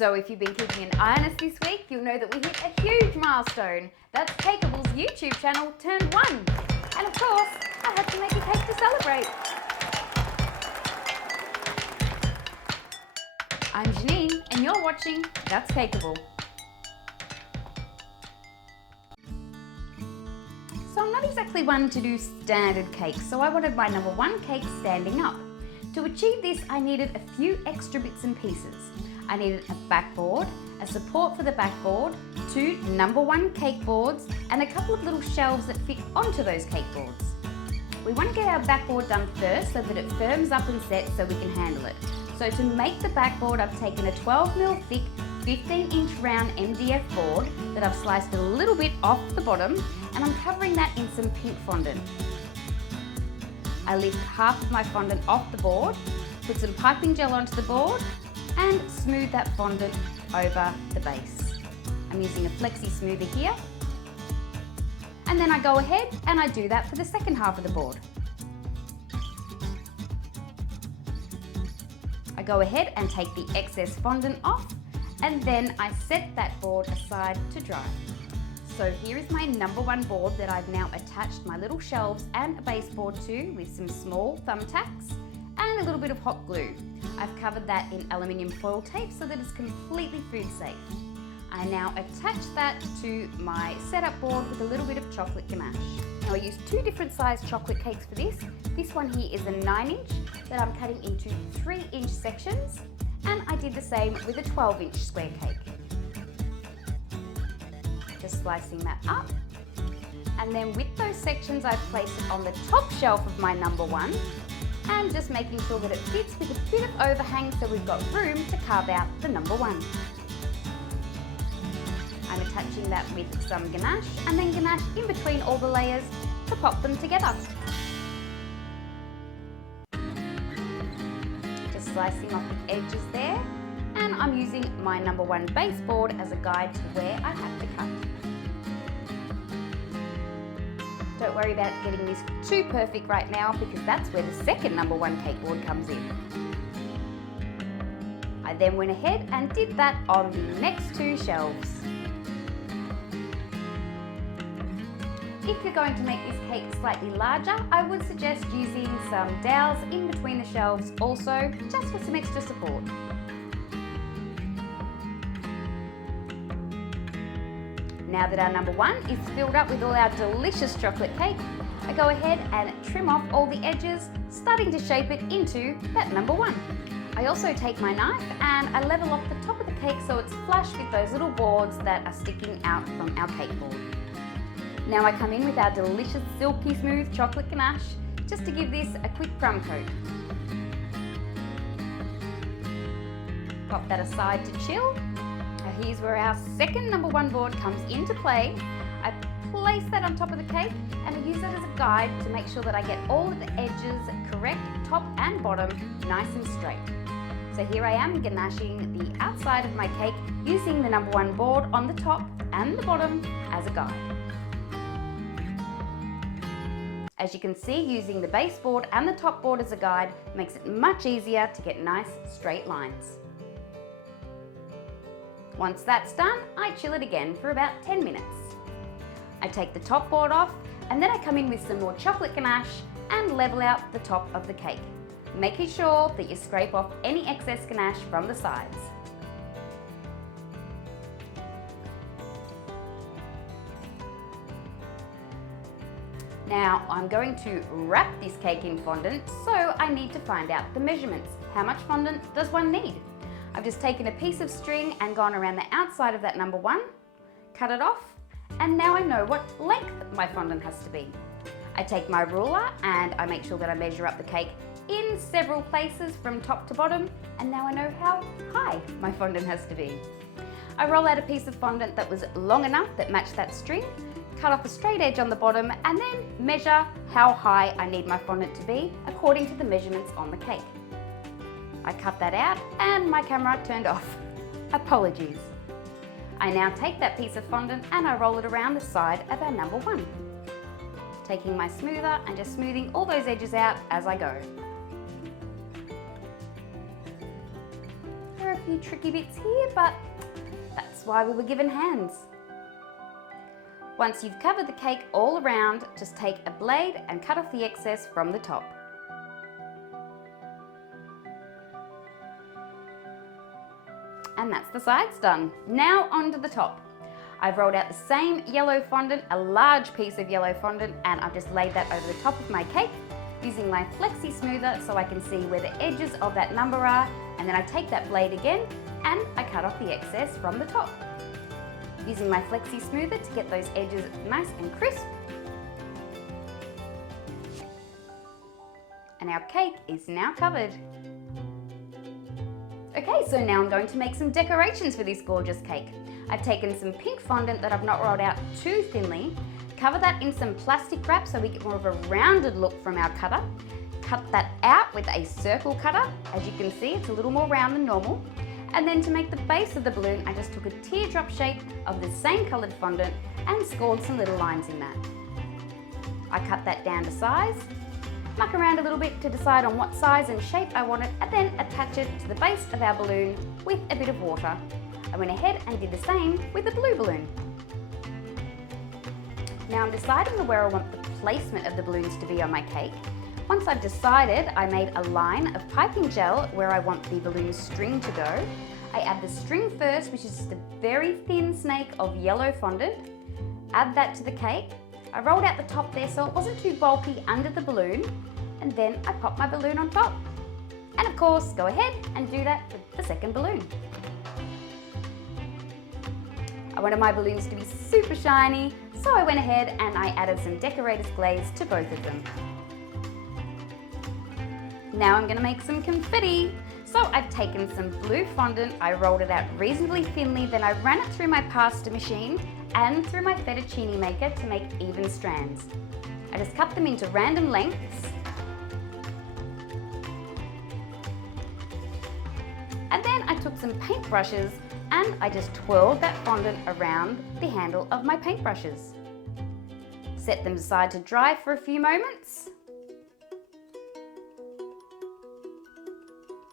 So if you've been keeping an eye on us this week, you'll know that we hit a huge milestone. That's Cakeable's YouTube channel turned 1. And of course, I had to make a cake to celebrate. I'm Janine, and you're watching That's Cakeable. So I'm not exactly one to do standard cakes, so I wanted my number 1 cake standing up. To achieve this, I needed a few extra bits and pieces. I needed a backboard, a support for the backboard, 2 number 1 cake boards, and a couple of little shelves that fit onto those cake boards. We want to get our backboard done first so that it firms up and sets so we can handle it. So to make the backboard, I've taken a 12mm thick, 15-inch round MDF board that I've sliced a little bit off the bottom, and I'm covering that in some pink fondant. I lift half of my fondant off the board, put some piping gel onto the board, and smooth that fondant over the base. I'm using a flexi smoother here. And then I go ahead and I do that for the second half of the board. I go ahead and take the excess fondant off, and then I set that board aside to dry. So here is my number 1 board that I've now attached my little shelves and a baseboard to with some small thumbtacks and a little bit of hot glue. I've covered that in aluminium foil tape so that it's completely food safe. I now attach that to my setup board with a little bit of chocolate ganache. Now I used 2 different size chocolate cakes for this. This one here is a 9-inch that I'm cutting into 3-inch sections, and I did the same with a 12-inch square cake. Just slicing that up, and then with those sections I've placed it on the top shelf of my number 1, and just making sure that it fits with a bit of overhang so we've got room to carve out the number 1. I'm attaching that with some ganache, and then ganache in between all the layers to pop them together. Just slicing off the edges there, and I'm using my number 1 baseboard as a guide to where I have to cut. Don't worry about getting this too perfect right now, because that's where the second number 1 cake board comes in. I then went ahead and did that on the next 2 shelves. If you're going to make this cake slightly larger, I would suggest using some dowels in between the shelves also, just for some extra support. Now that our number 1 is filled up with all our delicious chocolate cake, I go ahead and trim off all the edges, starting to shape it into that number 1. I also take my knife and I level off the top of the cake so it's flush with those little boards that are sticking out from our cake board. Now I come in with our delicious silky smooth chocolate ganache, just to give this a quick crumb coat. Pop that aside to chill. Now here's where our second number 1 board comes into play. I place that on top of the cake, and I use that as a guide to make sure that I get all of the edges correct, top and bottom, nice and straight. So here I am ganaching the outside of my cake using the number 1 board on the top and the bottom as a guide. As you can see, using the baseboard and the top board as a guide makes it much easier to get nice straight lines. Once that's done, I chill it again for about 10 minutes. I take the top board off, and then I come in with some more chocolate ganache and level out the top of the cake, making sure that you scrape off any excess ganache from the sides. Now I'm going to wrap this cake in fondant, so I need to find out the measurements. How much fondant does one need? I've just taken a piece of string and gone around the outside of that number 1, cut it off, and now I know what length my fondant has to be. I take my ruler and I make sure that I measure up the cake in several places from top to bottom, and now I know how high my fondant has to be. I roll out a piece of fondant that was long enough that matched that string, cut off a straight edge on the bottom, and then measure how high I need my fondant to be according to the measurements on the cake. I cut that out and my camera turned off. Apologies. I now take that piece of fondant and I roll it around the side of our number 1. Taking my smoother and just smoothing all those edges out as I go. few tricky bits here, but that's why we were given hands. Once you've covered the cake all around, just take a blade and cut off the excess from the top. And that's the sides done. Now onto the top. I've rolled out the same yellow fondant, a large piece of yellow fondant, and I've just laid that over the top of my cake using my flexi smoother so I can see where the edges of that number are, and then I take that blade again and I cut off the excess from the top. Using my flexi smoother to get those edges nice and crisp. And our cake is now covered. Okay, so now I'm going to make some decorations for this gorgeous cake. I've taken some pink fondant that I've not rolled out too thinly, cover that in some plastic wrap so we get more of a rounded look from our cutter. Cut that out with a circle cutter. As you can see, it's a little more round than normal. And then to make the base of the balloon, I just took a teardrop shape of the same coloured fondant and scored some little lines in that. I cut that down to size, muck around a little bit to decide on what size and shape I want it, and then attach it to the base of our balloon with a bit of water. I went ahead and did the same with the blue balloon. Now I'm deciding where I want the placement of the balloons to be on my cake. Once I've decided, I made a line of piping gel where I want the balloon string to go. I add the string first, which is just a very thin snake of yellow fondant. Add that to the cake. I rolled out the top there so it wasn't too bulky under the balloon, and then I pop my balloon on top. And of course, go ahead and do that with the second balloon. I wanted my balloons to be super shiny, so I went ahead and I added some decorator's glaze to both of them. Now I'm going to make some confetti. So I've taken some blue fondant, I rolled it out reasonably thinly, then I ran it through my pasta machine and through my fettuccine maker to make even strands. I just cut them into random lengths. And then I took some paintbrushes and I just twirled that fondant around the handle of my paintbrushes. Set them aside to dry for a few moments.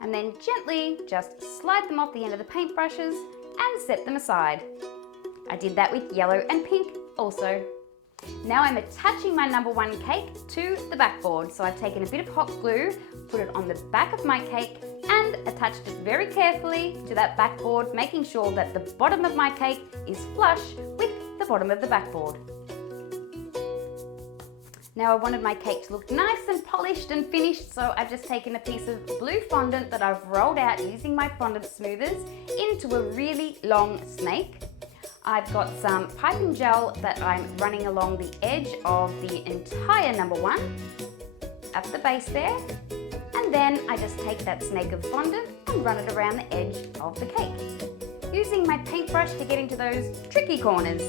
And then gently just slide them off the end of the paintbrushes and set them aside. I did that with yellow and pink also. Now I'm attaching my number one cake to the backboard. So I've taken a bit of hot glue, put it on the back of my cake and attached it very carefully to that backboard, making sure that the bottom of my cake is flush with the bottom of the backboard. Now I wanted my cake to look nice and polished and finished, so I've just taken a piece of blue fondant that I've rolled out using my fondant smoothers into a really long snake. I've got some piping gel that I'm running along the edge of the entire number one, at the base there, and then I just take that snake of fondant and run it around the edge of the cake, using my paintbrush to get into those tricky corners.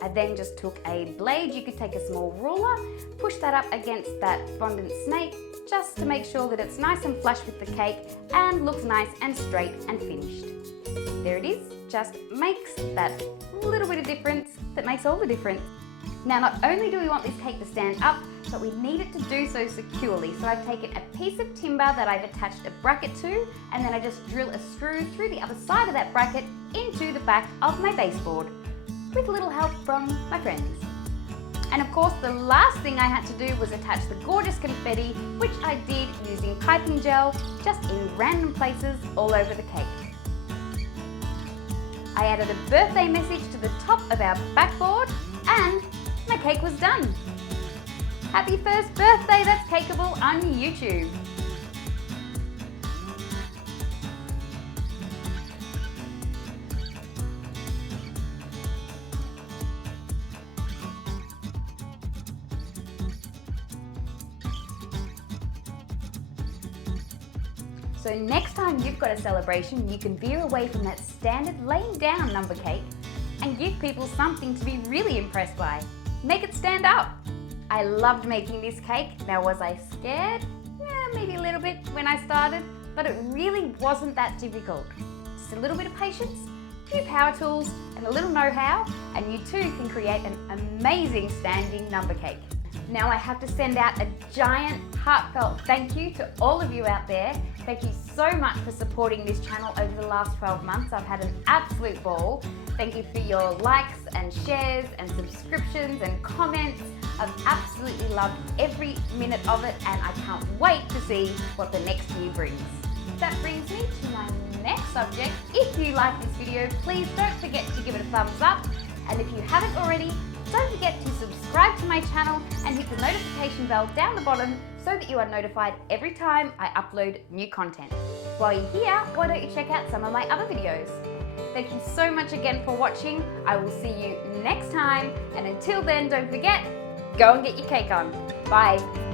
I then just took a blade, you could take a small ruler, push that up against that fondant snake just to make sure that it's nice and flush with the cake and looks nice and straight and finished. There it is, just makes that little bit of difference that makes all the difference. Now not only do we want this cake to stand up, but we need it to do so securely. So I've taken a piece of timber that I've attached a bracket to, and then I just drill a screw through the other side of that bracket into the back of my baseboard, with a little help from my friends. And of course, the last thing I had to do was attach the gorgeous confetti, which I did using piping gel, just in random places all over the cake. I added a birthday message to the top of our backboard, and my cake was done. Happy first birthday, that's Cakeable on YouTube. So next time you've got a celebration, you can veer away from that standard laying down number cake and give people something to be really impressed by. Make it stand up. I loved making this cake. Now, was I scared? Yeah, maybe a little bit when I started, but it really wasn't that difficult. Just a little bit of patience few power tools, and a little know-how, and you too can create an amazing standing number cake. Now I have to send out a giant heartfelt thank you to all of you out there. Thank you so much for supporting this channel over the last 12 months. I've had an absolute ball. Thank you for your likes and shares and subscriptions and comments. I've absolutely loved every minute of it, and I can't wait to see what the next year brings. That brings me to my next subject. If you like this video, please don't forget to give it a thumbs up. And if you haven't already, don't forget to subscribe to my channel and hit the notification bell down the bottom so that you are notified every time I upload new content. While you're here, why don't you check out some of my other videos? Thank you so much again for watching. I will see you next time, and until then, don't forget, go and get your cake on. Bye.